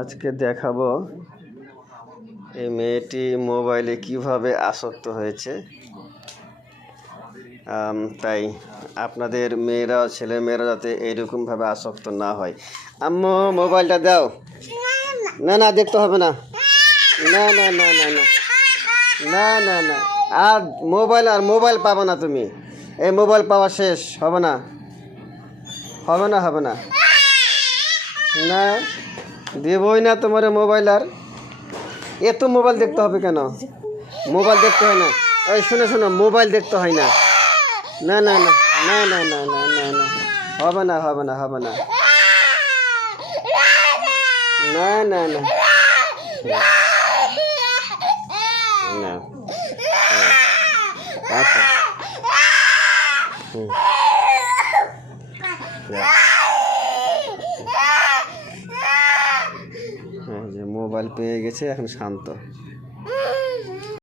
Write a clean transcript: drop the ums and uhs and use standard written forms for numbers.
আজকে দেখাবো এই মেয়েটি মোবাইলে কিভাবে আসক্ত হয়েছে। তাই আপনাদের মেয়েরা ছেলেমেয়েরা যাতে এইরকমভাবে আসক্ত না হয়। আম্মু মোবাইলটা দাও। না না দেখতে হবে না, না না না না না না না না আর মোবাইল পাবো না তুমি। এই মোবাইল পাওয়া শেষ, হবে না হবে না হবে না না, দেবই না তোমার মোবাইল। আর এত মোবাইল দেখতে হবে কেন? মোবাইল দেখতে হয় না। এই শোনো শোনো, মোবাইল দেখতে হয় না। না না না না না না না না না হবে না হবে না হবে না না না না না। আচ্ছা যে মোবাইল পেয়ে গেছে, এখন শান্ত।